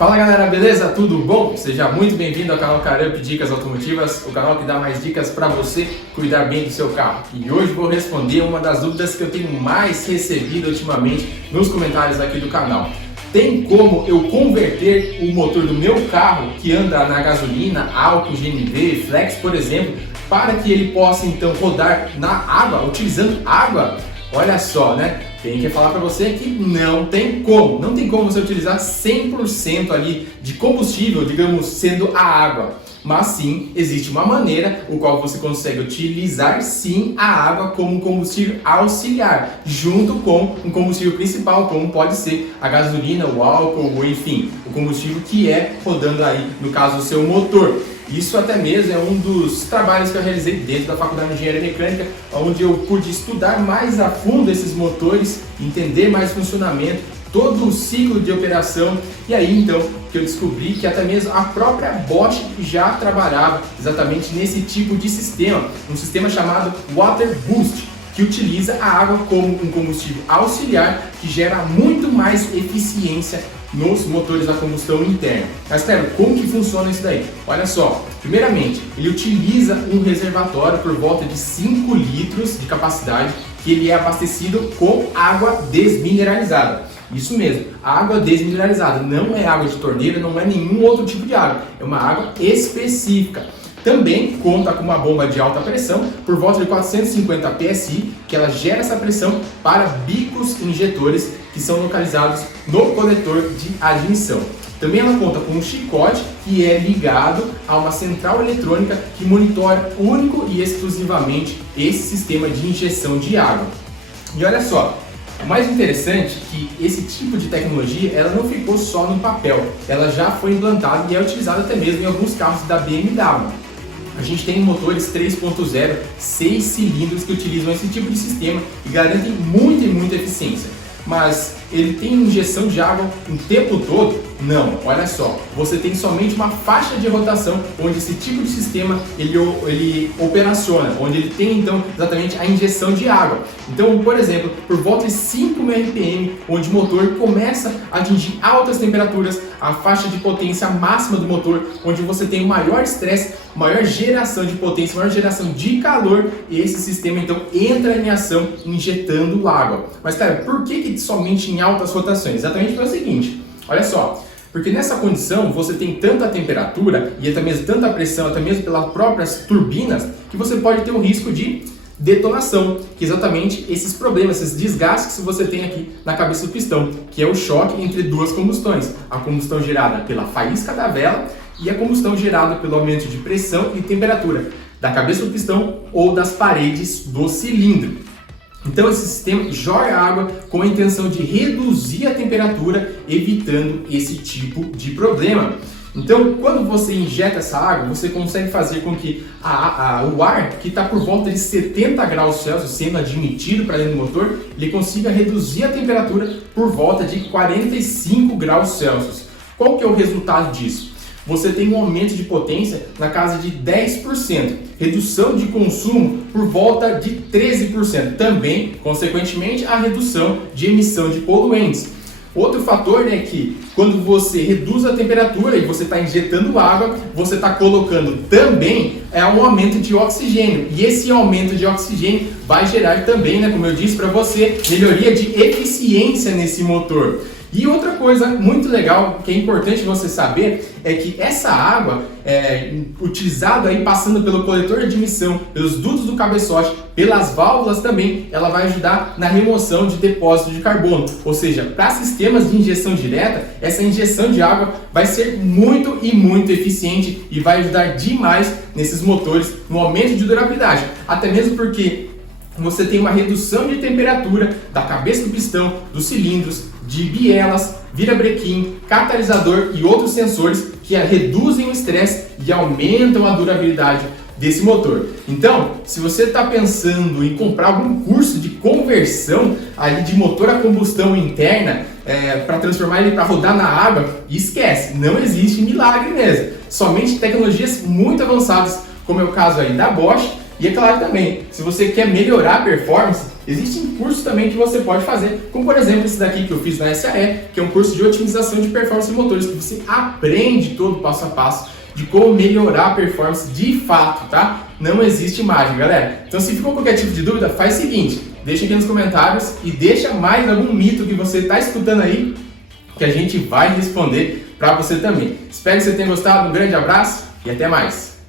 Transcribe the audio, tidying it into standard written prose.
Fala galera, beleza? Tudo bom? Seja muito bem-vindo ao canal Caramp Dicas Automotivas, o canal que dá mais dicas para você cuidar bem do seu carro. E hoje vou responder uma das dúvidas que eu tenho mais recebido ultimamente nos comentários aqui do canal. Tem como eu converter o motor do meu carro, que anda na gasolina, álcool, GNV, flex, por exemplo, para que ele possa então rodar na água, utilizando água? Olha só, né? Tem que falar para você que não tem como. Não tem como você utilizar 100% ali de combustível, digamos, sendo a água. Mas sim, existe uma maneira o qual você consegue utilizar sim a água como combustível auxiliar, junto com um combustível principal, como pode ser a gasolina, o álcool, ou enfim, o combustível que é rodando aí, no caso, o seu motor. Isso até mesmo é um dos trabalhos que eu realizei dentro da Faculdade de Engenharia Mecânica, onde eu pude estudar mais a fundo esses motores, entender mais o funcionamento, todo o ciclo de operação, e aí então que eu descobri que até mesmo a própria Bosch já trabalhava exatamente nesse tipo de sistema, um sistema chamado Water Boost, que utiliza a água como um combustível auxiliar que gera muito mais eficiência nos motores a combustão interna. Mas, claro, como que funciona isso daí? Olha só, primeiramente, ele utiliza um reservatório por volta de 5 litros de capacidade, que ele é abastecido com água desmineralizada. Isso mesmo, água desmineralizada, não é água de torneira, não é nenhum outro tipo de água, é uma água específica. Também conta com uma bomba de alta pressão por volta de 450 psi, que ela gera essa pressão para bicos injetores que são localizados no coletor de admissão. Também ela conta com um chicote que é ligado a uma central eletrônica que monitora único e exclusivamente esse sistema de injeção de água. E olha só, o mais interessante é que esse tipo de tecnologia ela não ficou só no papel, ela já foi implantada e é utilizada até mesmo em alguns carros da BMW. A gente tem motores 3.0, 6 cilindros que utilizam esse tipo de sistema e garantem muita eficiência. Mas ele tem injeção de água o tempo todo? Não, olha só, você tem somente uma faixa de rotação onde esse tipo de sistema ele operaciona, onde ele tem então exatamente a injeção de água. Então, por exemplo, por volta de 5 RPM, onde o motor começa a atingir altas temperaturas, a faixa de potência máxima do motor, onde você tem o maior estresse, maior geração de potência, maior geração de calor, e esse sistema então entra em ação injetando água. Mas cara, por que somente em altas rotações? Exatamente pelo seguinte, olha só, porque nessa condição você tem tanta temperatura e até mesmo tanta pressão, até mesmo pelas próprias turbinas, que você pode ter um risco de detonação, que é exatamente esses problemas, esses desgastes que você tem aqui na cabeça do pistão, que é o choque entre duas combustões, a combustão gerada pela faísca da vela e a combustão gerada pelo aumento de pressão e temperatura da cabeça do pistão ou das paredes do cilindro. Então esse sistema joga água com a intenção de reduzir a temperatura, evitando esse tipo de problema. Então, quando você injeta essa água, você consegue fazer com que o ar, que está por volta de 70 graus Celsius, sendo admitido para dentro do motor, ele consiga reduzir a temperatura por volta de 45 graus Celsius. Qual que é o resultado disso? Você tem um aumento de potência na casa de 10%, redução de consumo por volta de 13%, também, consequentemente, a redução de emissão de poluentes. Outro fator é que quando você reduz a temperatura e você está injetando água, você está colocando também um aumento de oxigênio. E esse aumento de oxigênio vai gerar também, como eu disse para você, melhoria de eficiência nesse motor. E outra coisa muito legal, que é importante você saber, é que essa água utilizada aí passando pelo coletor de admissão, pelos dutos do cabeçote, pelas válvulas também, ela vai ajudar na remoção de depósito de carbono. Ou seja, para sistemas de injeção direta, essa injeção de água vai ser muito eficiente e vai ajudar demais nesses motores no aumento de durabilidade. Até mesmo porque você tem uma redução de temperatura da cabeça do pistão, dos cilindros, de bielas, virabrequim, catalisador e outros sensores que reduzem o estresse e aumentam a durabilidade desse motor. Então, se você está pensando em comprar algum curso de conversão aí de motor a combustão interna para transformar ele para rodar na água, esquece, não existe milagre mesmo. Somente tecnologias muito avançadas, como é o caso aí da Bosch, E é claro também, se você quer melhorar a performance, existem cursos também que você pode fazer, como por exemplo esse daqui que eu fiz na SAE, que é um curso de otimização de performance de motores, que você aprende todo o passo a passo de como melhorar a performance de fato, tá? Não existe mágica, galera. Então se ficou qualquer tipo de dúvida, faz o seguinte, deixa aqui nos comentários e deixa mais algum mito que você está escutando aí, que a gente vai responder para você também. Espero que você tenha gostado, um grande abraço e até mais!